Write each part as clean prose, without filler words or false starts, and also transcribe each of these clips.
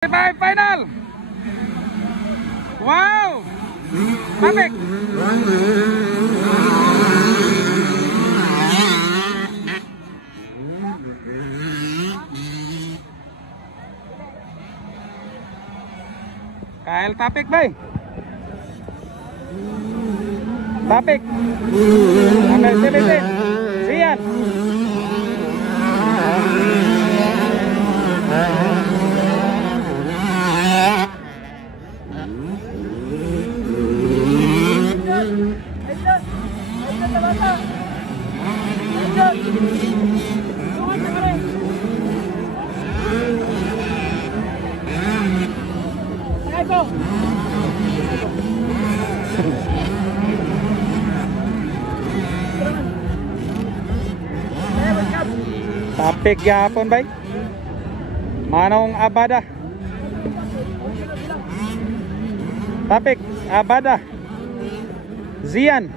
Final! Wow! Perfect! Kyle Tapik bay. Tapik. Number 17. Zian. Tapik yapon bay. Manong Abada. Tapik Abada. Zian.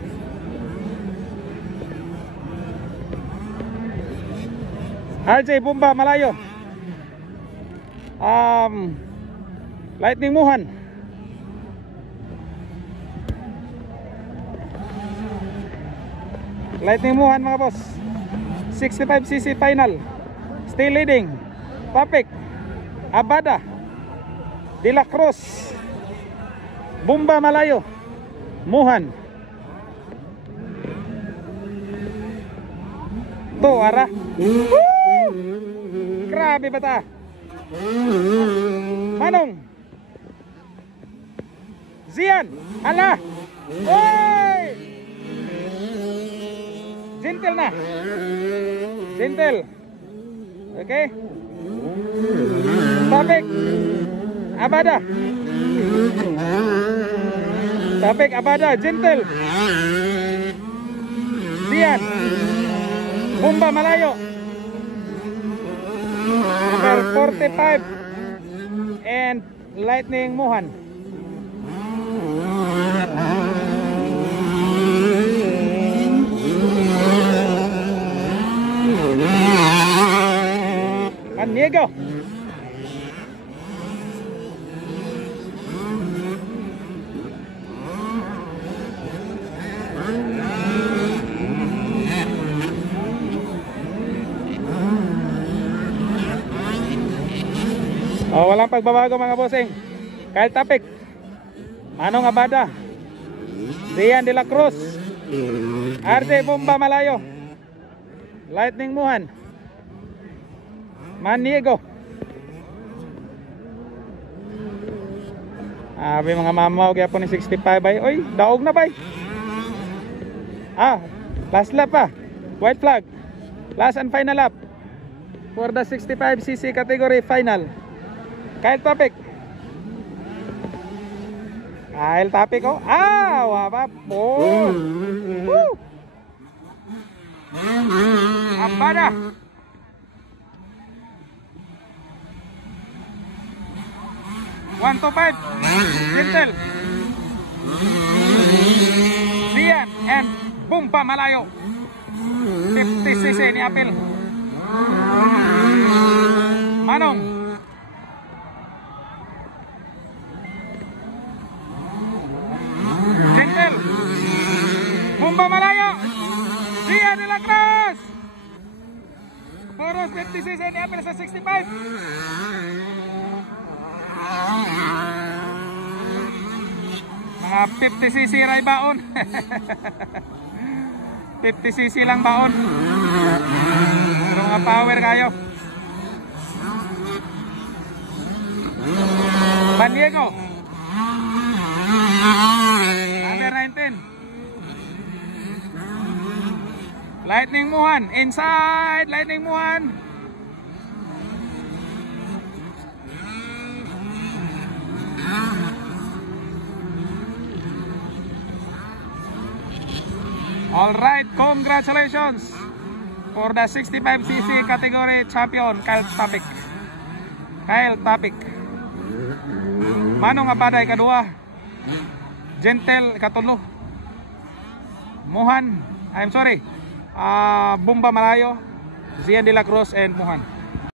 RJ Bumba Malayo. Lightning Muhan. Lightning Muhan mga boss. 65cc final. Still leading. Tapik Abada. De La Cruz. Bumba Malayo. Muhan. To ara. Grabe bata. Manong Zian. Ala. Oy! Gentle na. Gentle. Okay. Tapik Abada. Tapik Abada. Gentle. Zian. Bumba Malayo. Number 45 and Lightning Muhan. Aniego. Oh, walang pagbabago mga bossing. Kyle Tapik, Manong Abada, Zian De La Cruz, RJ Bumba Malayo, Lightning Muhan, Maniego. Abi mga mamaw kaya po ni 65 bay. Oy, daog na bay. Last lap pa. White flag. Last and final lap for the 65cc category final. Kyle Tapik. Kyle Tapik oh. Wabap. Oh. Woo. Abada. One to five. Gentle. Zian and Bumba Malayo. 50cc ni Apil. Manong. Gentle. Bumba Malayo. Zian De La Cruz. Poros 50cc ni Apil sa 65. Mga 50cc ray baon. 50cc lang baon. Pero nga power kayo. Maniego. Number 19. Lightning Muhan. Inside. Lightning Muhan. Alright, congratulations for the 65cc category champion Kyle Tapik. Kyle Tapik. Manong Abada ikadua. Gentle ikatulo. Muhan, I'm sorry. Bumba Malayo, Zian De La Cruz and Muhan.